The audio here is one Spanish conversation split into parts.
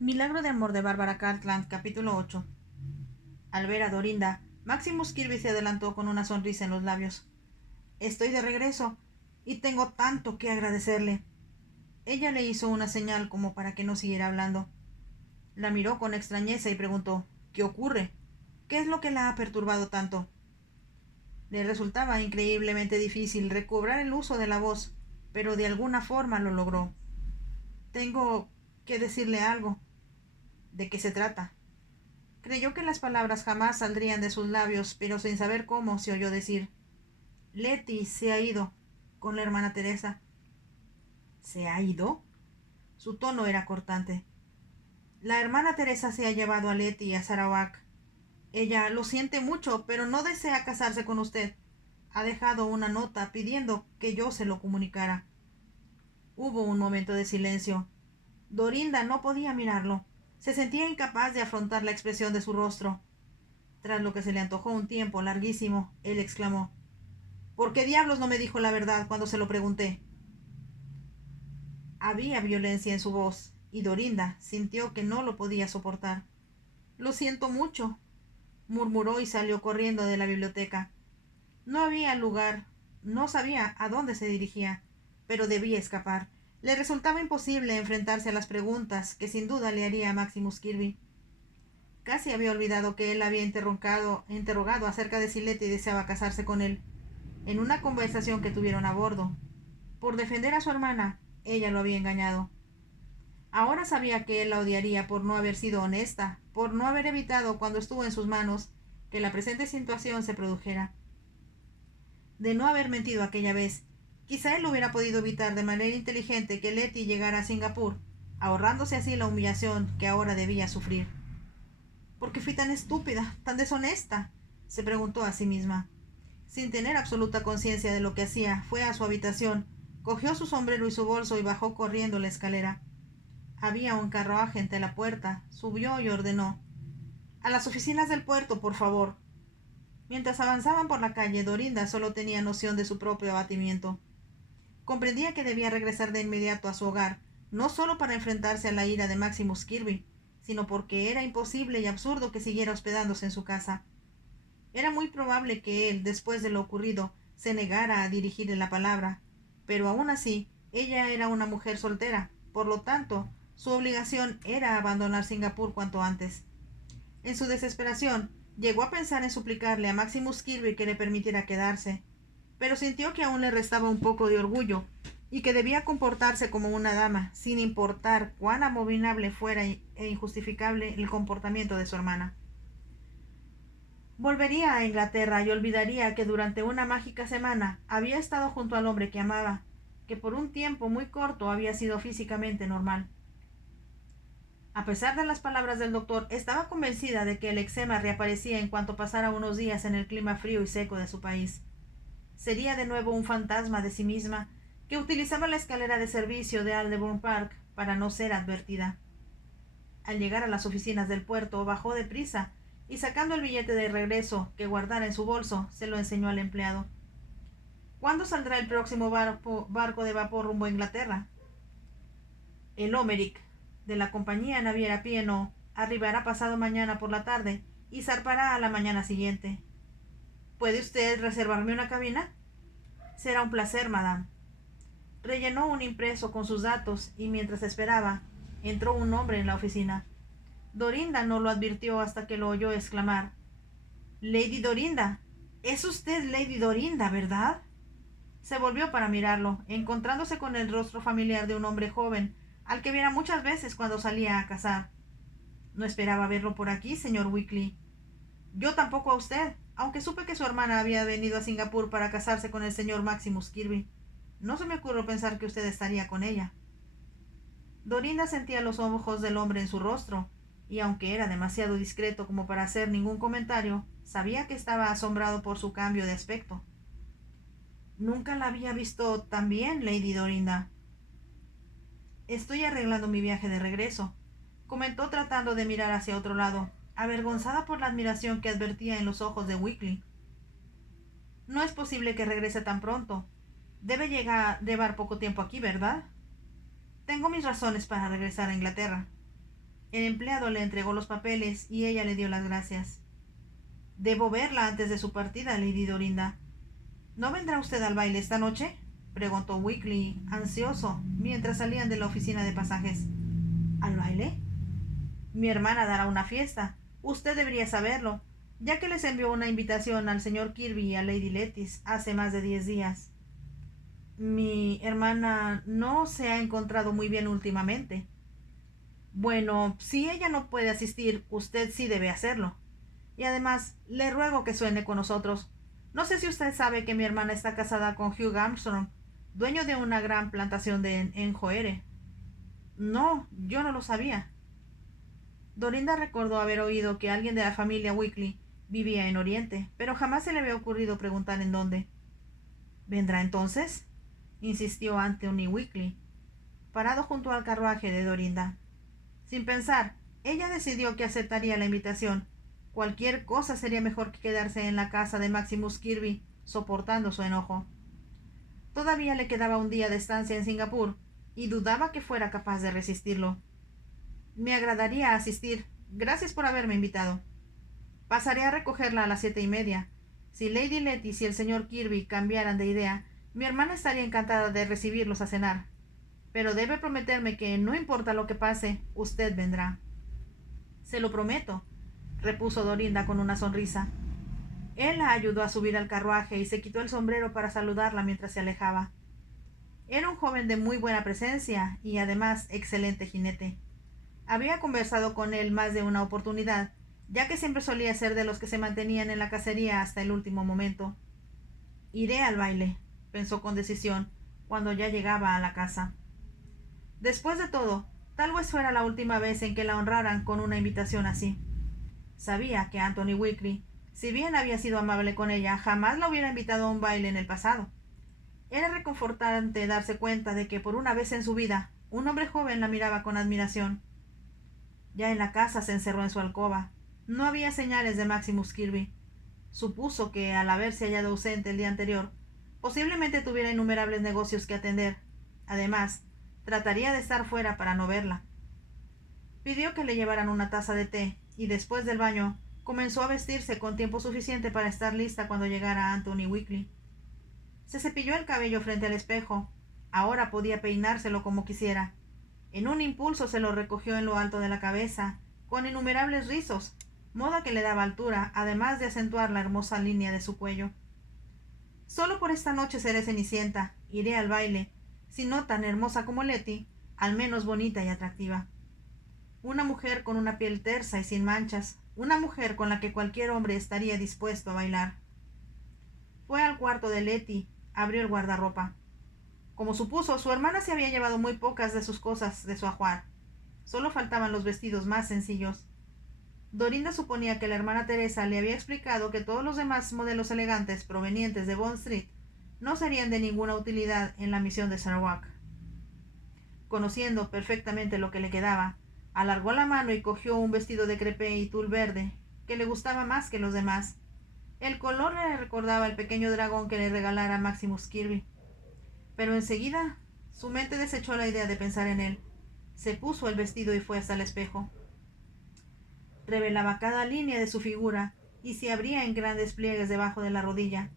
Milagro de amor de Bárbara Cartland, capítulo 8. Al ver a Dorinda, Maximus Kirby se adelantó con una sonrisa en los labios. Estoy de regreso, y tengo tanto que agradecerle. Ella le hizo una señal como para que no siguiera hablando. La miró con extrañeza y preguntó, ¿qué ocurre? ¿Qué es lo que la ha perturbado tanto? Le resultaba increíblemente difícil recobrar el uso de la voz, pero de alguna forma lo logró. Tengo que decirle algo. ¿De qué se trata? Creyó que las palabras jamás saldrían de sus labios, pero sin saber cómo se oyó decir: Letty se ha ido con la hermana Teresa. ¿Se ha ido? Su tono era cortante. La hermana Teresa se ha llevado a Letty a Sarawak. Ella lo siente mucho, pero no desea casarse con usted. Ha dejado una nota pidiendo que yo se lo comunicara. Hubo un momento de silencio. Dorinda no podía mirarlo. Se sentía incapaz de afrontar la expresión de su rostro. Tras lo que se le antojó un tiempo larguísimo, él exclamó: ¿Por qué diablos no me dijo la verdad cuando se lo pregunté? Había violencia en su voz, y Dorinda sintió que no lo podía soportar. Lo siento mucho, murmuró y salió corriendo de la biblioteca. No había lugar, no sabía a dónde se dirigía, pero debía escapar. Le resultaba imposible enfrentarse a las preguntas que sin duda le haría Maximus Kirby. Casi había olvidado que él había interrogado acerca de si Letty deseaba casarse con él, en una conversación que tuvieron a bordo. Por defender a su hermana, ella lo había engañado. Ahora sabía que él la odiaría por no haber sido honesta, por no haber evitado cuando estuvo en sus manos que la presente situación se produjera. De no haber mentido aquella vez, quizá él hubiera podido evitar de manera inteligente que Letty llegara a Singapur, ahorrándose así la humillación que ahora debía sufrir. ¿Por qué fui tan estúpida, tan deshonesta?, se preguntó a sí misma. Sin tener absoluta conciencia de lo que hacía, fue a su habitación, cogió su sombrero y su bolso y bajó corriendo la escalera. Había un carruaje ante la puerta. Subió y ordenó: A las oficinas del puerto, por favor. Mientras avanzaban por la calle, Dorinda solo tenía noción de su propio abatimiento. Comprendía que debía regresar de inmediato a su hogar, no solo para enfrentarse a la ira de Maximus Kirby, sino porque era imposible y absurdo que siguiera hospedándose en su casa. Era muy probable que él, después de lo ocurrido, se negara a dirigirle la palabra, pero aún así, ella era una mujer soltera, por lo tanto, su obligación era abandonar Singapur cuanto antes. En su desesperación, llegó a pensar en suplicarle a Maximus Kirby que le permitiera quedarse, pero sintió que aún le restaba un poco de orgullo y que debía comportarse como una dama, sin importar cuán abominable fuera e injustificable el comportamiento de su hermana. Volvería a Inglaterra y olvidaría que durante una mágica semana había estado junto al hombre que amaba, que por un tiempo muy corto había sido físicamente normal. A pesar de las palabras del doctor, estaba convencida de que el eczema reaparecía en cuanto pasara unos días en el clima frío y seco de su país. Sería de nuevo un fantasma de sí misma, que utilizaba la escalera de servicio de Aldeburn Park para no ser advertida. Al llegar a las oficinas del puerto, bajó deprisa y, sacando el billete de regreso que guardara en su bolso, se lo enseñó al empleado. ¿Cuándo saldrá el próximo barco de vapor rumbo a Inglaterra? El Homeric, de la compañía naviera P&O, arribará pasado mañana por la tarde y zarpará a la mañana siguiente. ¿Puede usted reservarme una cabina? Será un placer, madame. Rellenó un impreso con sus datos y mientras esperaba, entró un hombre en la oficina. Dorinda no lo advirtió hasta que lo oyó exclamar: Lady Dorinda. Es usted Lady Dorinda, ¿verdad? Se volvió para mirarlo, encontrándose con el rostro familiar de un hombre joven, al que viera muchas veces cuando salía a cazar. No esperaba verlo por aquí, señor Weakley. Yo tampoco a usted, aunque supe que su hermana había venido a Singapur para casarse con el señor Maximus Kirby. No se me ocurrió pensar que usted estaría con ella. Dorinda sentía los ojos del hombre en su rostro, y aunque era demasiado discreto como para hacer ningún comentario, sabía que estaba asombrado por su cambio de aspecto. Nunca la había visto tan bien, Lady Dorinda. Estoy arreglando mi viaje de regreso, comentó tratando de mirar hacia otro lado, avergonzada por la admiración que advertía en los ojos de Weakley. No es posible que regrese tan pronto. Debe llevar poco tiempo aquí, ¿verdad? Tengo mis razones para regresar a Inglaterra. El empleado le entregó los papeles y ella le dio las gracias. Debo verla antes de su partida, Lady Dorinda. ¿No vendrá usted al baile esta noche?, preguntó Weakley, ansioso, mientras salían de la oficina de pasajes. ¿Al baile? Mi hermana dará una fiesta. Usted debería saberlo, ya que les envió una invitación al señor Kirby y a Lady Lettice hace más de 10 días. Mi hermana no se ha encontrado muy bien últimamente. Bueno, si ella no puede asistir, usted sí debe hacerlo. Y además, le ruego que suene con nosotros. No sé si usted sabe que mi hermana está casada con Hugh Armstrong, dueño de una gran plantación en Joere. No, yo no lo sabía. Dorinda recordó haber oído que alguien de la familia Weakley vivía en Oriente, pero jamás se le había ocurrido preguntar en dónde. ¿Vendrá entonces?, insistió Anthony Weakley, parado junto al carruaje de Dorinda. Sin pensar, ella decidió que aceptaría la invitación. Cualquier cosa sería mejor que quedarse en la casa de Maximus Kirby, soportando su enojo. Todavía le quedaba un día de estancia en Singapur, y dudaba que fuera capaz de resistirlo. Me agradaría asistir. Gracias por haberme invitado. Pasaré a recogerla a las 7:30. Si Lady Lettice y el señor Kirby cambiaran de idea, mi hermana estaría encantada de recibirlos a cenar. Pero debe prometerme que, no importa lo que pase, usted vendrá. Se lo prometo, repuso Dorinda con una sonrisa. Él la ayudó a subir al carruaje y se quitó el sombrero para saludarla mientras se alejaba. Era un joven de muy buena presencia y además excelente jinete. Había conversado con él más de una oportunidad, ya que siempre solía ser de los que se mantenían en la cacería hasta el último momento. Iré al baile, pensó con decisión, cuando ya llegaba a la casa. Después de todo, tal vez fuera la última vez en que la honraran con una invitación así. Sabía que Anthony Weakley, si bien había sido amable con ella, jamás la hubiera invitado a un baile en el pasado. Era reconfortante darse cuenta de que por una vez en su vida, un hombre joven la miraba con admiración. Ya en la casa se encerró en su alcoba. No había señales de Maximus Kirby. Supuso que, al haberse hallado ausente el día anterior, posiblemente tuviera innumerables negocios que atender. Además, trataría de estar fuera para no verla. Pidió que le llevaran una taza de té, y después del baño, comenzó a vestirse con tiempo suficiente para estar lista cuando llegara Anthony Weakley. Se cepilló el cabello frente al espejo. Ahora podía peinárselo como quisiera. En un impulso se lo recogió en lo alto de la cabeza, con innumerables rizos, moda que le daba altura, además de acentuar la hermosa línea de su cuello. Solo por esta noche seré Cenicienta, iré al baile, si no tan hermosa como Letty, al menos bonita y atractiva. Una mujer con una piel tersa y sin manchas, una mujer con la que cualquier hombre estaría dispuesto a bailar. Fue al cuarto de Letty, abrió el guardarropa. Como supuso, su hermana se había llevado muy pocas de sus cosas de su ajuar. Solo faltaban los vestidos más sencillos. Dorinda suponía que la hermana Teresa le había explicado que todos los demás modelos elegantes provenientes de Bond Street no serían de ninguna utilidad en la misión de Sarawak. Conociendo perfectamente lo que le quedaba, alargó la mano y cogió un vestido de crepé y tul verde, que le gustaba más que los demás. El color le recordaba el pequeño dragón que le regalara Maximus Kirby. Pero enseguida su mente desechó la idea de pensar en él. Se puso el vestido y fue hasta el espejo. Revelaba cada línea de su figura y se abría en grandes pliegues debajo de la rodilla.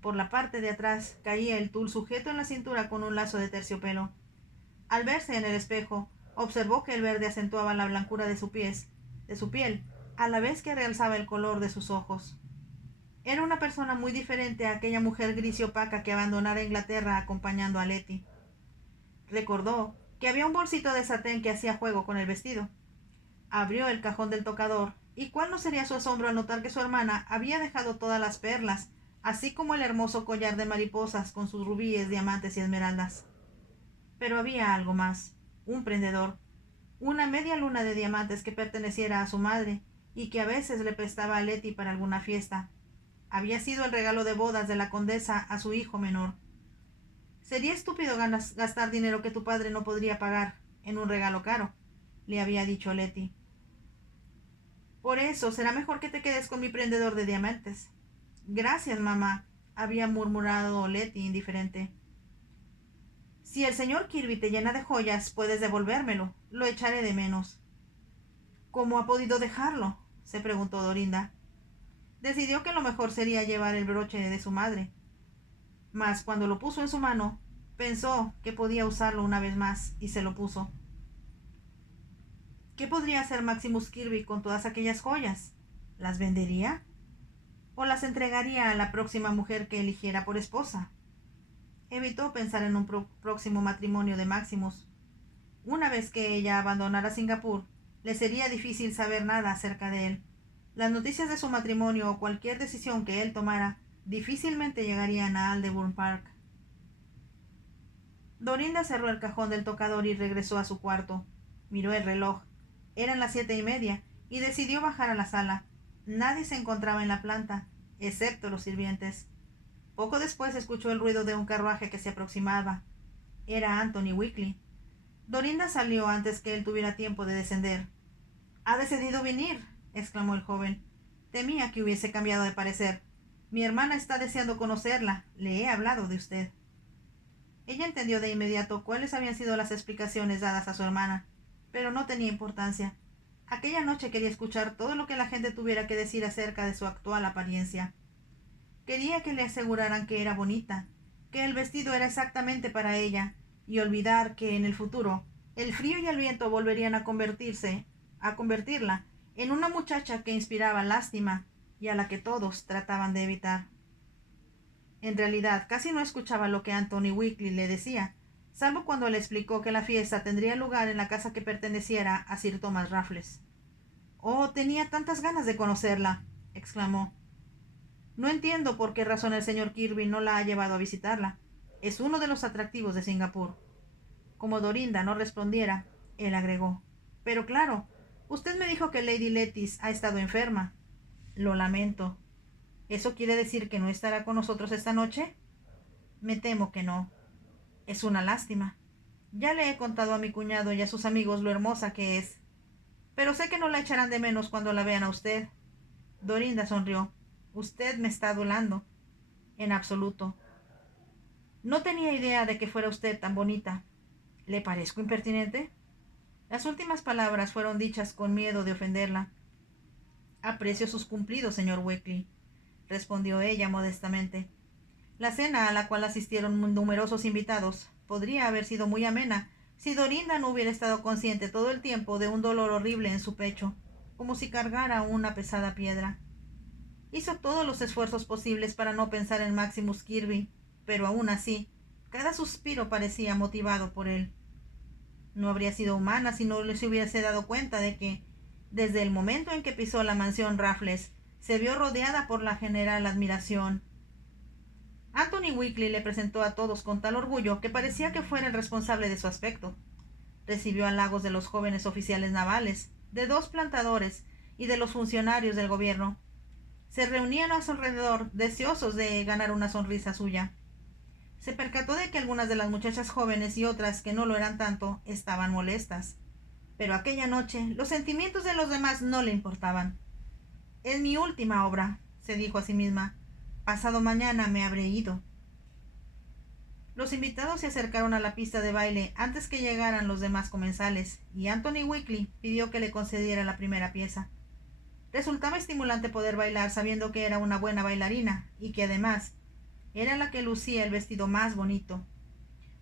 Por la parte de atrás caía el tul sujeto en la cintura con un lazo de terciopelo. Al verse en el espejo, observó que el verde acentuaba la blancura de su piel, a la vez que realzaba el color de sus ojos. Era una persona muy diferente a aquella mujer gris y opaca que abandonara Inglaterra acompañando a Letty. Recordó que había un bolsito de satén que hacía juego con el vestido. Abrió el cajón del tocador, y cuál no sería su asombro al notar que su hermana había dejado todas las perlas, así como el hermoso collar de mariposas con sus rubíes, diamantes y esmeraldas. Pero había algo más, un prendedor, una media luna de diamantes que perteneciera a su madre y que a veces le prestaba a Letty para alguna fiesta. Había sido el regalo de bodas de la condesa a su hijo menor. Sería estúpido gastar dinero que tu padre no podría pagar en un regalo caro, le había dicho Letty. Por eso será mejor que te quedes con mi prendedor de diamantes. Gracias, mamá, había murmurado Letty indiferente. Si el señor Kirby te llena de joyas, puedes devolvérmelo. Lo echaré de menos. ¿Cómo ha podido dejarlo?, se preguntó Dorinda. Decidió que lo mejor sería llevar el broche de su madre, mas cuando lo puso en su mano, pensó que podía usarlo una vez más y se lo puso. ¿Qué podría hacer Maximus Kirby con todas aquellas joyas? ¿Las vendería? ¿O las entregaría a la próxima mujer que eligiera por esposa? Evitó pensar en un próximo matrimonio de Maximus. Una vez que ella abandonara Singapur, le sería difícil saber nada acerca de él. Las noticias de su matrimonio o cualquier decisión que él tomara difícilmente llegarían a Aldeburgh Park. Dorinda cerró el cajón del tocador y regresó a su cuarto. Miró el reloj. Eran las 7:30 y decidió bajar a la sala. Nadie se encontraba en la planta, excepto los sirvientes. Poco después escuchó el ruido de un carruaje que se aproximaba. Era Anthony Weakley. Dorinda salió antes que él tuviera tiempo de descender. «¿Ha decidido venir?», exclamó el joven. «Temía que hubiese cambiado de parecer. Mi hermana está deseando conocerla. Le he hablado de usted». Ella entendió de inmediato cuáles habían sido las explicaciones dadas a su hermana, pero no tenía importancia. Aquella noche quería escuchar todo lo que la gente tuviera que decir acerca de su actual apariencia. Quería que le aseguraran que era bonita, que el vestido era exactamente para ella, y olvidar que en el futuro el frío y el viento volverían a convertirla en una muchacha que inspiraba lástima y a la que todos trataban de evitar. En realidad, casi no escuchaba lo que Anthony Weakley le decía, salvo cuando le explicó que la fiesta tendría lugar en la casa que perteneciera a Sir Thomas Raffles. «Oh, tenía tantas ganas de conocerla», exclamó. «No entiendo por qué razón el señor Kirby no la ha llevado a visitarla. Es uno de los atractivos de Singapur». Como Dorinda no respondiera, él agregó: «Pero claro, usted me dijo que Lady Lettice ha estado enferma». «Lo lamento. ¿Eso quiere decir que no estará con nosotros esta noche?» «Me temo que no». «Es una lástima. Ya le he contado a mi cuñado y a sus amigos lo hermosa que es. Pero sé que no la echarán de menos cuando la vean a usted». Dorinda sonrió. «Usted me está adulando». «En absoluto. No tenía idea de que fuera usted tan bonita». «¿Le parezco impertinente?» Las últimas palabras fueron dichas con miedo de ofenderla. «Aprecio sus cumplidos, señor Weakley», respondió ella modestamente. La cena, a la cual asistieron numerosos invitados, podría haber sido muy amena si Dorinda no hubiera estado consciente todo el tiempo de un dolor horrible en su pecho, como si cargara una pesada piedra. Hizo todos los esfuerzos posibles para no pensar en Maximus Kirby, pero aún así, cada suspiro parecía motivado por él. No habría sido humana si no se hubiese dado cuenta de que, desde el momento en que pisó la mansión Raffles, se vio rodeada por la general admiración. Anthony Weakley le presentó a todos con tal orgullo que parecía que fuera el responsable de su aspecto. Recibió halagos de los jóvenes oficiales navales, de 2 plantadores y de los funcionarios del gobierno. Se reunían a su alrededor, deseosos de ganar una sonrisa suya. Se percató de que algunas de las muchachas jóvenes y otras que no lo eran tanto estaban molestas. Pero aquella noche los sentimientos de los demás no le importaban. «Es mi última obra», se dijo a sí misma. «Pasado mañana me habré ido». Los invitados se acercaron a la pista de baile antes que llegaran los demás comensales, y Anthony Weakley pidió que le concediera la primera pieza. Resultaba estimulante poder bailar sabiendo que era una buena bailarina y que además era la que lucía el vestido más bonito.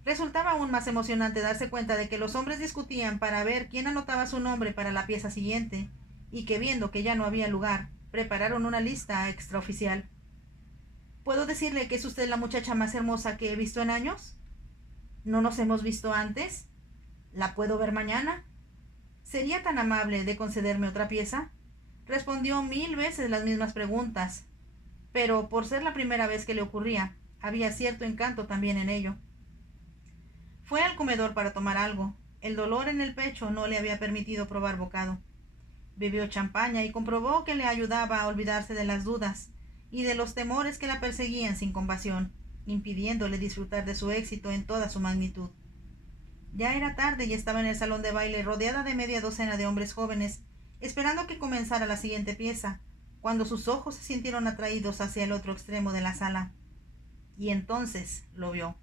Resultaba aún más emocionante darse cuenta de que los hombres discutían para ver quién anotaba su nombre para la pieza siguiente, y que viendo que ya no había lugar, prepararon una lista extraoficial. «¿Puedo decirle que es usted la muchacha más hermosa que he visto en años? ¿No nos hemos visto antes? ¿La puedo ver mañana? ¿Sería tan amable de concederme otra pieza?». Respondió 1000 veces las mismas preguntas, pero por ser la primera vez que le ocurría, había cierto encanto también en ello. Fue al comedor para tomar algo. El dolor en el pecho no le había permitido probar bocado. Bebió champaña y comprobó que le ayudaba a olvidarse de las dudas y de los temores que la perseguían sin compasión, impidiéndole disfrutar de su éxito en toda su magnitud. Ya era tarde y estaba en el salón de baile rodeada de media docena de hombres jóvenes, esperando que comenzara la siguiente pieza, cuando sus ojos se sintieron atraídos hacia el otro extremo de la sala. Y entonces lo vio.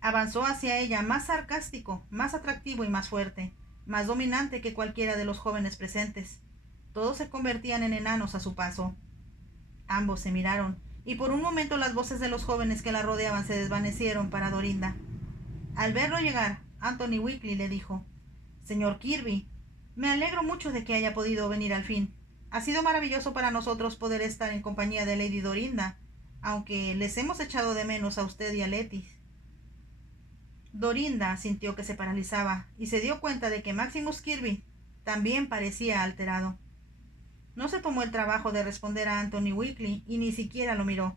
Avanzó hacia ella más sarcástico, más atractivo y más fuerte. más dominante que cualquiera de los jóvenes presentes. Todos se convertían en enanos a su paso. Ambos se miraron, y por un momento las voces de los jóvenes que la rodeaban se desvanecieron para Dorinda. Al verlo llegar, Anthony Weasley le dijo: «Señor Kirby, me alegro mucho de que haya podido venir al fin. Ha sido maravilloso para nosotros poder estar en compañía de Lady Dorinda, aunque les hemos echado de menos a usted y a Letty». Dorinda sintió que se paralizaba y se dio cuenta de que Maximus Kirby también parecía alterado. No se tomó el trabajo de responder a Anthony Weasley y ni siquiera lo miró.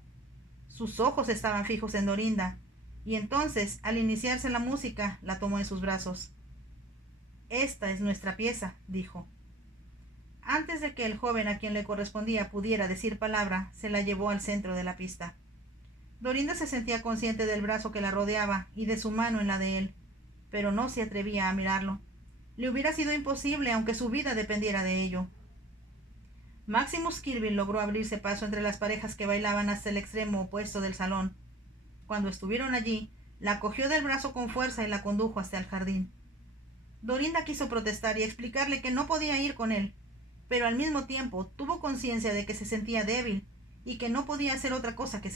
Sus ojos estaban fijos en Dorinda, y entonces, al iniciarse la música, la tomó en sus brazos. «Esta es nuestra pieza», dijo. Antes de que el joven a quien le correspondía pudiera decir palabra, se la llevó al centro de la pista. Dorinda se sentía consciente del brazo que la rodeaba y de su mano en la de él, pero no se atrevía a mirarlo. Le hubiera sido imposible, aunque su vida dependiera de ello. Maximus Kirby logró abrirse paso entre las parejas que bailaban hasta el extremo opuesto del salón. Cuando estuvieron allí, la cogió del brazo con fuerza y la condujo hasta el jardín. Dorinda quiso protestar y explicarle que no podía ir con él, pero al mismo tiempo tuvo conciencia de que se sentía débil y que no podía hacer otra cosa que